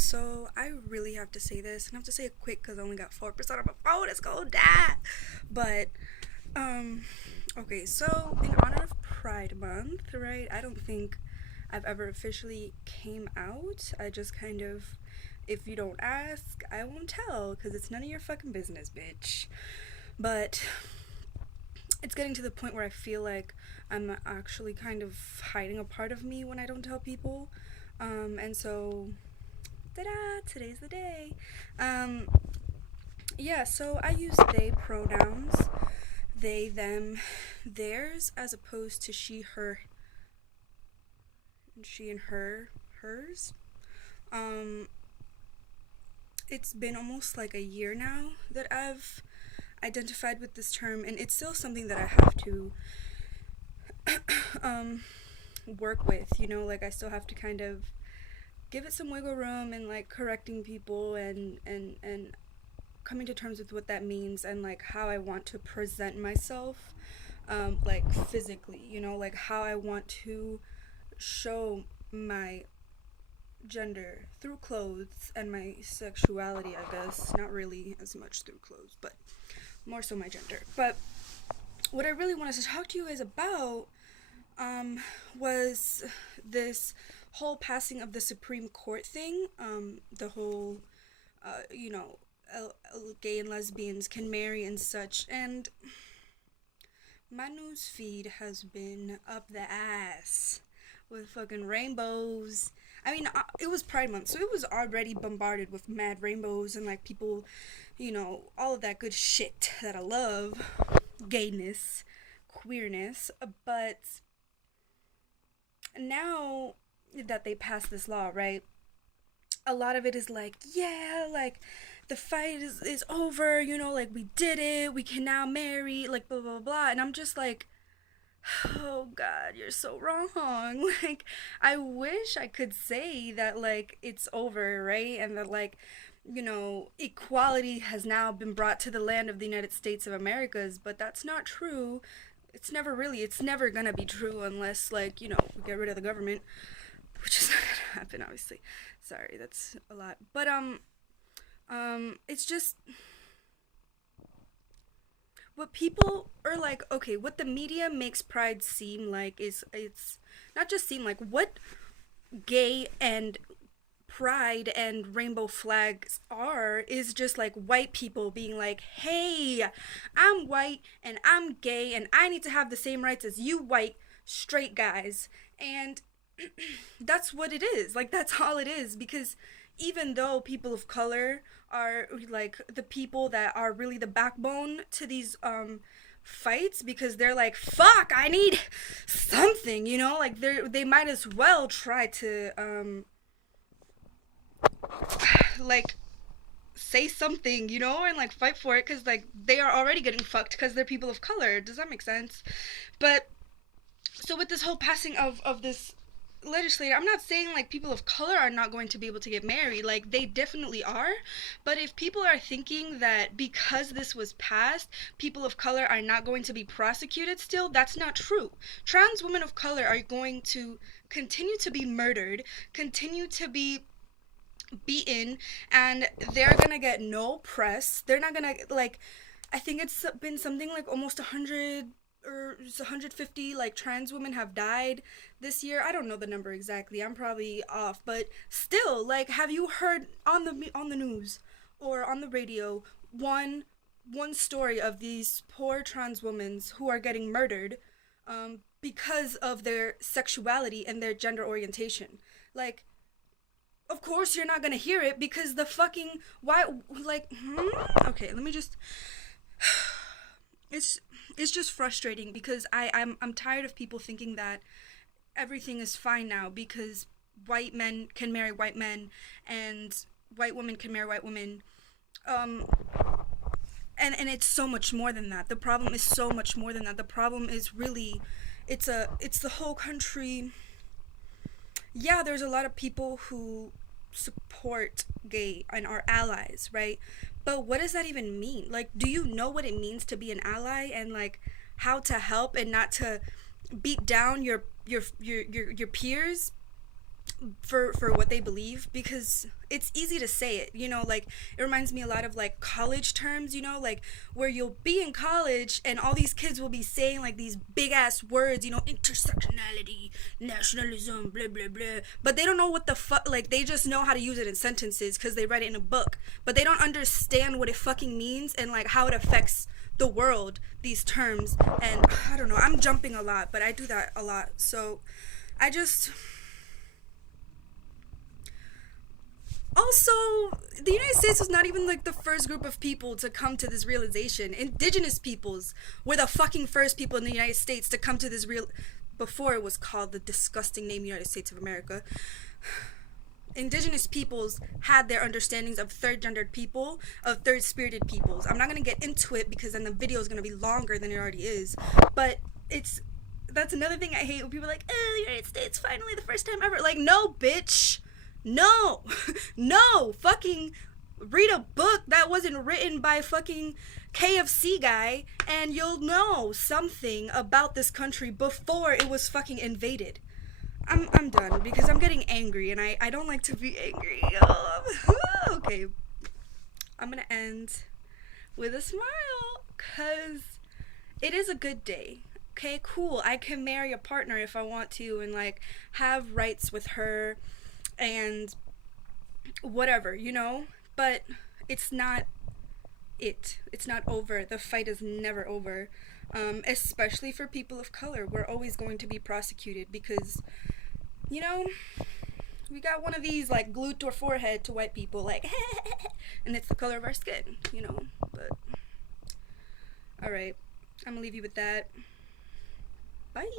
So I really have to say this, and I have to say it quick because I only got 4% on my phone. It's gonna die. But um, okay. So in honor of Pride Month, right? I don't think I've ever officially came out. I just kind of, if you don't ask, I won't tell because it's none of your fucking business, bitch. But it's getting to the point where I feel like I'm actually kind of hiding a part of me when I don't tell people. And so ta-da, today's the day. Um, yeah, so I use they pronouns, they, them, theirs, as opposed to she and her, hers. Um, it's been almost like a year now that I've identified with this term, and it's still something that I have to um, work with, like I still have to kind of give it some wiggle room and like correcting people and coming to terms with what that means and like how I want to present myself, like physically, like how I want to show my gender through clothes and my sexuality, I guess. Not really as much through clothes, but more so my gender. But what I really wanted to talk to you guys about was this whole passing of the Supreme Court thing, the whole, uh, you know, gay and lesbians can marry and such. And my news feed has been up the ass with fucking rainbows. I mean, it was Pride Month, so it was already bombarded with mad rainbows and like people, all of that good shit that I love, gayness, queerness. But now that they passed this law, right? A lot of it is like, yeah, like the fight is over, like we did it, we can now marry, like blah blah blah. And I'm just like, oh god, you're so wrong. Like, I wish I could say that like it's over, right? And that like, equality has now been brought to the land of the United States of Americas, but that's not true. It's never gonna be true unless like, we get rid of the government, which is not gonna happen, obviously. Sorry, that's a lot. But it's just what people are like. Okay, what the media makes Pride seem like is it's not just seem like what gay and pride and rainbow flags are is just like white people being like, hey, I'm white and I'm gay and I need to have the same rights as you white straight guys. And that's what it is. Like, that's all it is. Because even though people of color are like the people that are really the backbone to these fights, because they're like, fuck, I need something, like they might as well try to like say something, and like fight for it, because like they are already getting fucked because they're people of color. Does that make sense? But so with this whole passing of this legislator, I'm not saying like people of color are not going to be able to get married. Like, they definitely are. But if people are thinking that because this was passed, people of color are not going to be prosecuted still, that's not true. Trans women of color are going to continue to be murdered, continue to be beaten, and they're gonna get no press. They're not gonna, like, I think it's been something like almost 100 or 150 like trans women have died this year. I don't know the number exactly, I'm probably off, but still, like, have you heard on the news or on the radio one story of these poor trans women who are getting murdered because of their sexuality and their gender orientation? Like, of course you're not gonna hear it, because the fucking why, like, okay, let me just it's just frustrating, because I'm tired of people thinking that everything is fine now because white men can marry white men and white women can marry white women. um and it's so much more than that. The problem is so much more than that. The problem is really, it's the whole country. Yeah, there's a lot of people who support gay and are allies, right? But what does that even mean? Like, do you know what it means to be an ally, and like how to help and not to beat down your peers? for what they believe, because it's easy to say it, you know, like it reminds me a lot of like college terms, you know, like where you'll be in college and all these kids will be saying like these big ass words, you know, intersectionality, nationalism, blah blah blah, but they don't know what the fuck, like they just know how to use it in sentences because they read it in a book, but they don't understand what it fucking means and like how it affects the world, these terms. And I don't know, I'm jumping a lot, but I do that a lot. So I just, also, the United States was not even like the first group of people to come to this realization. Indigenous peoples were the fucking first people in the United States to come to this real, before it was called the disgusting name United States of America. Indigenous peoples had their understandings of third gendered people, of third spirited peoples. I'm not gonna get into it because then the video is gonna be longer than it already is. But it's, that's another thing I hate when people are like, oh, the United States finally the first time ever. Like, no, bitch. No. No. Fucking read a book that wasn't written by fucking KFC guy and you'll know something about this country before it was fucking invaded. I'm done because I'm getting angry and I don't like to be angry. Okay. I'm gonna end with a smile because it is a good day. Okay, cool. I can marry a partner if I want to and like have rights with her and whatever, you know? But it's not it's not over. The fight is never over. Especially for people of color. We're always going to be prosecuted because, you know, we got one of these like glued to our forehead to white people, like, and it's the color of our skin, you know. But alright, I'm gonna leave you with that. Bye.